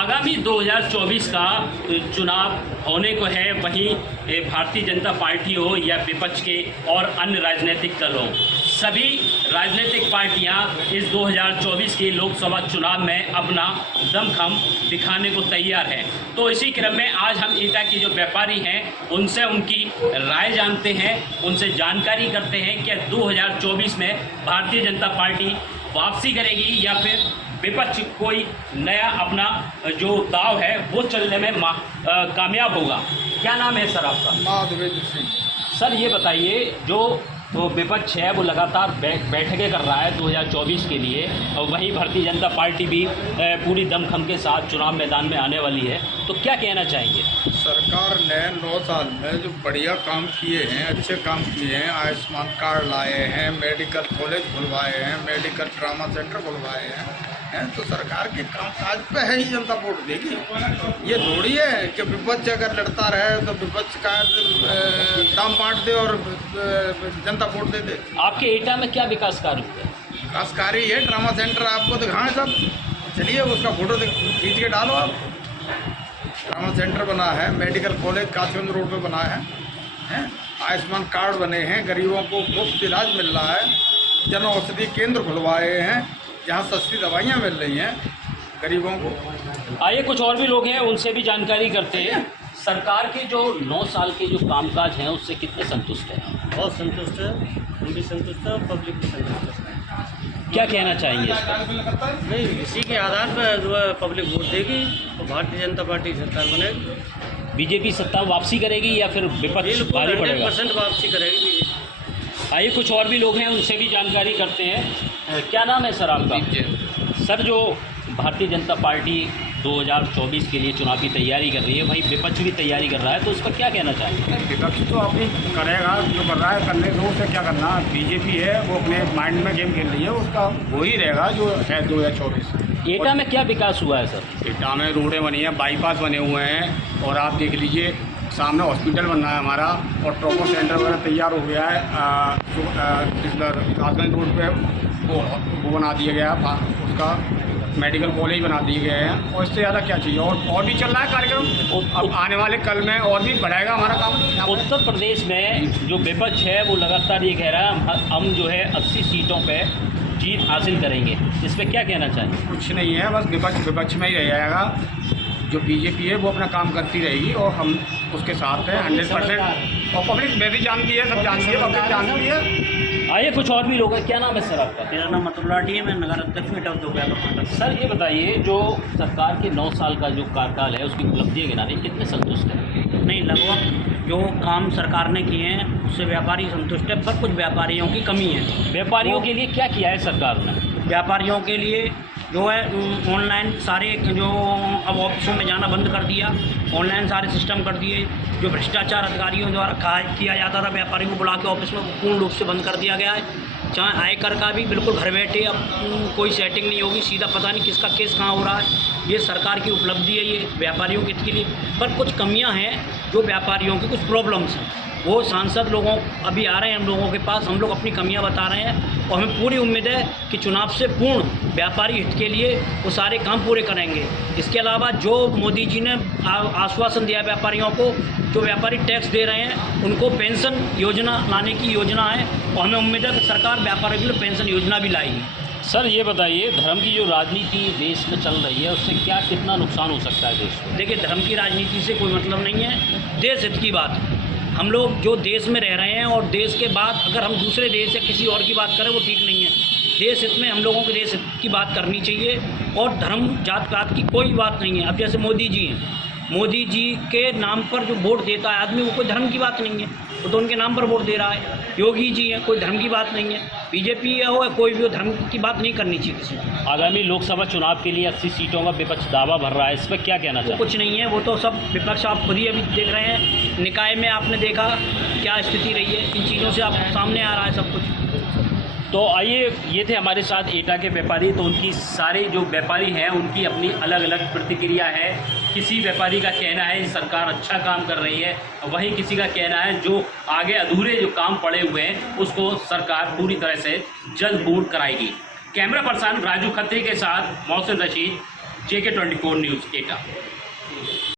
आगामी 2024 का चुनाव होने को है, वहीं भारतीय जनता पार्टी हो या विपक्ष के और अन्य राजनीतिक दल हो, सभी राजनीतिक पार्टियां इस 2024 के लोकसभा चुनाव में अपना दमखम दिखाने को तैयार हैं। तो इसी क्रम में आज हम ईटा के जो व्यापारी हैं उनसे उनकी राय जानते हैं, उनसे जानकारी करते हैं कि 2024 में भारतीय जनता पार्टी वापसी करेगी या फिर विपक्ष कोई नया अपना जो दाव है वो चलने में कामयाब होगा। क्या नाम है सर आपका? महादेवेंद्र सिंह। सर ये बताइए, जो विपक्ष है वो लगातार बैठकें कर रहा है 2024 के लिए, और वहीं भारतीय जनता पार्टी भी पूरी दमखम के साथ चुनाव मैदान में आने वाली है, तो क्या कहना चाहेंगे? सरकार ने 9 साल में जो बढ़िया काम किए हैं, अच्छे काम किए हैं, आयुष्मान कार्ड लाए हैं, मेडिकल कॉलेज खुलवाए हैं, मेडिकल ट्रामा सेंटर खुलवाए हैं, तो सरकार के कामकाज पे है ही जनता वोट देगी। ये थोड़ी है कि विपक्ष अगर लड़ता रहे तो विपक्ष का दाम बांट दे और जनता वोट दे दे। आपके एटा में क्या विकास कार्य हुए? विकास कार्य है, ट्रामा सेंटर आपको दिखाएं सब, चलिए उसका फोटो खींच के डालो आप। ट्रामा सेंटर बना है, मेडिकल कॉलेज काशीगंज रोड पे बना है, आयुष्मान कार्ड बने हैं, गरीबों को मुफ्त इलाज मिल रहा है, जन औषधि केंद्र खुलवाए हैं जहाँ सस्ती दवाइयाँ मिल रही हैं गरीबों को। आइए कुछ और भी लोग हैं, उनसे भी जानकारी करते हैं। सरकार के जो 9 साल के जो कामकाज हैं उससे कितने संतुष्ट हैं? बहुत संतुष्ट है, हम भी संतुष्ट है और पब्लिक भी संतुष्ट है। क्या कहना चाहेंगे इस पर? नहीं, इसी के आधार पर जो है पब्लिक वोट देगी और भारतीय जनता पार्टी सरकार बनेगी। बीजेपी सत्ता वापसी करेगी या फिर विपक्ष भारी पड़ेगा? 100% वापसी करेगी बीजेपी। आइए कुछ और भी लोग हैं, उनसे भी जानकारी करते हैं। क्या नाम है सर आपका? सर, जो भारतीय जनता पार्टी 2024 के लिए चुनाव की तैयारी कर रही है, वहीं विपक्ष भी तैयारी कर रहा है, तो उस पर क्या कहना चाहेंगे? विपक्ष तो अपनी करेगा, जो कर रहा है करने दो, उसे क्या करना। बीजेपी है वो अपने माइंड में गेम खेल रही है, उसका वो ही रहेगा जो है 2024। एटा में क्या विकास हुआ है सर? एटा में रोडें बनी हैं, बाईपास बने हुए हैं, और आप देख लीजिए सामने हॉस्पिटल बन रहा है हमारा, और ट्रॉमा सेंटर वगैरह तैयार हो गया है। कासगंज रोड पे वो बना दिया गया, उसका मेडिकल कॉलेज बना दिए गए हैं, और इससे ज़्यादा क्या चाहिए। और भी चल रहा है कार्यक्रम, अब आने वाले कल में और भी बढ़ाएगा हमारा काम। उत्तर प्रदेश में जो विपक्ष है वो लगातार ये कह रहा है हम जो है 80 सीटों पे जीत हासिल करेंगे, इस पर क्या कहना चाहेंगे? कुछ नहीं है, बस विपक्ष में ही रह जाएगा। जो बीजेपी है वो अपना काम करती रहेगी और हम उसके साथ हैं 100%। और पब्लिक में भी जानती है, सब जानती है, पब्लिक जानती है। आइए कुछ और भी लोग हैं। क्या नाम है सर आपका? मेरा नाम अतुल लाठी है, मैं नगर अध्यक्ष में टॉप हो गया। सर ये बताइए, जो सरकार के 9 साल का जो कार्यकाल है उसकी उपलब्धियाँ गिनाने कितने संतुष्ट हैं? नहीं, लगभग जो काम सरकार ने किए हैं उससे व्यापारी संतुष्ट है, पर कुछ व्यापारियों की कमी है। व्यापारियों के लिए क्या किया है सरकार ने? व्यापारियों के लिए जो है ऑनलाइन सारे जो अब ऑफिसों में जाना बंद कर दिया, ऑनलाइन सारे सिस्टम कर दिए। जो भ्रष्टाचार अधिकारियों द्वारा किया जाता था व्यापारियों को बुला के ऑफिस में, पूर्ण रूप से बंद कर दिया गया है। चाहे आयकर का भी बिल्कुल घर बैठे, अब कोई सेटिंग नहीं होगी, सीधा पता नहीं किसका केस कहाँ हो रहा है। ये सरकार की उपलब्धि है, ये व्यापारियों के हित के लिए। पर कुछ कमियाँ हैं, जो व्यापारियों की कुछ प्रॉब्लम्स हैं, वो सांसद लोगों अभी आ रहे हैं हम लोगों के पास, हम लोग अपनी कमियां बता रहे हैं, और हमें पूरी उम्मीद है कि चुनाव से पूर्ण व्यापारी हित के लिए वो सारे काम पूरे करेंगे। इसके अलावा जो मोदी जी ने आश्वासन दिया व्यापारियों को, जो व्यापारी टैक्स दे रहे हैं उनको पेंशन योजना लाने की योजना है, और हमें उम्मीद है कि सरकार व्यापारियों के लिए पेंशन योजना भी लाएगी। सर ये बताइए, धर्म की जो राजनीति देश में चल रही है उससे क्या कितना नुकसान हो सकता है देश को? देखिए, धर्म की राजनीति से कोई मतलब नहीं है, देश हित की बात है। हम लोग जो देश में रह रहे हैं, और देश के बाद अगर हम दूसरे देश या किसी और की बात करें वो ठीक नहीं है। देश हित में हम लोगों के देश हित की बात करनी चाहिए, और धर्म जात पात की कोई बात नहीं है। अब जैसे मोदी जी हैं, मोदी जी के नाम पर जो वोट देता है आदमी, वो कोई धर्म की बात नहीं है, वो तो उनके नाम पर वोट दे रहा है। योगी जी हैं, कोई धर्म की बात नहीं है। बीजेपी हो या कोई भी हो, धर्म की बात नहीं करनी चाहिए किसी को। आगामी लोकसभा चुनाव के लिए 80 सीटों का विपक्ष दावा भर रहा है, इस पर क्या कहना चाहिए? कुछ नहीं है, वो तो सब विपक्ष आप खुद ही अभी देख रहे हैं। निकाय में आपने देखा क्या स्थिति रही है, इन चीज़ों से आप सामने आ रहा है सब कुछ। तो आइए, ये थे हमारे साथ एटा के व्यापारी। तो उनकी सारे जो व्यापारी हैं उनकी अपनी अलग अलग प्रतिक्रिया है। किसी व्यापारी का कहना है सरकार अच्छा काम कर रही है, वहीं किसी का कहना है जो आगे अधूरे जो काम पड़े हुए हैं उसको सरकार पूरी तरह से जल्द पूर्ण कराएगी। कैमरा पर्सन राजू खत्री के साथ मोहसिन रशीद, JK24 न्यूज़ एटा।